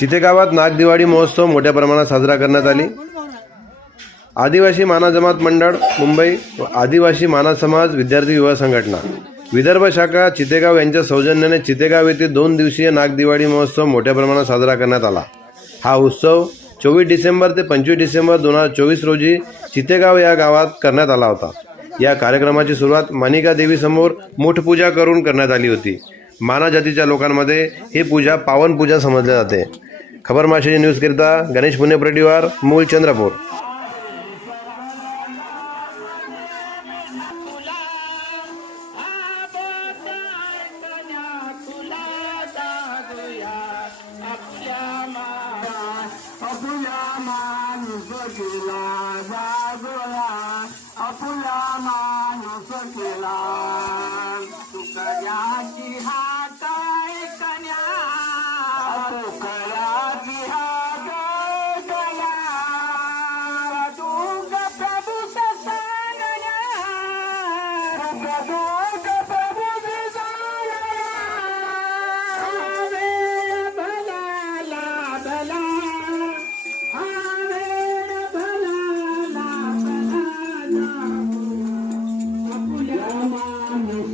चिते गावात नागदिवाळी महोत्सव मोठ्या प्रमाणात साजरा करण्यात आली. आदिवासी माना जमात मंडळ मुंबई व आदिवासी माना समाज विद्यार्थी युवा संघटना. विदर्भ शाखा चितेगाव यांच्या सौजन्याने चितेगाव येथे दोन दिवसीय नागदिवाळी महोत्सव मोठ्या प्रमाणात साजरा करण्यात आला. हा उत्सव चोवीस डिसेंबर ते पंचवीस डिसेंबर दोन हजार चोवीस रोजी चितेगाव या गावात करण्यात आला होता. या कार्यक्रमाची सुरुवात मानिका देवीसमोर मूठपूजा करून करण्यात आली होती. माना जातीच्या लोकांमध्ये ही पूजा पावन पूजा समजली जाते खबर माशाची न्यूजकरिता गणेश पुणे परिवार मूल चंद्रपूर अपुला माणूस केला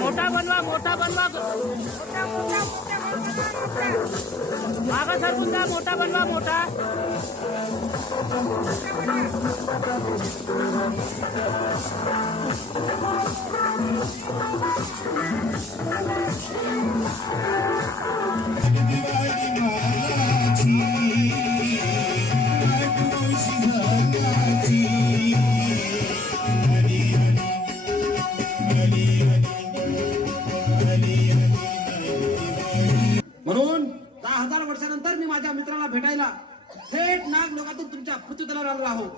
मोठा बनवा मोठा बनवा. मागा सरकून जा मोठा बनवा मोठा. दहा हजार वर्षानंतर मी माझ्या मित्राला भेटायला थेट नाग लोकातून तुमच्या पृथ्वीतलावर आलो आहोत.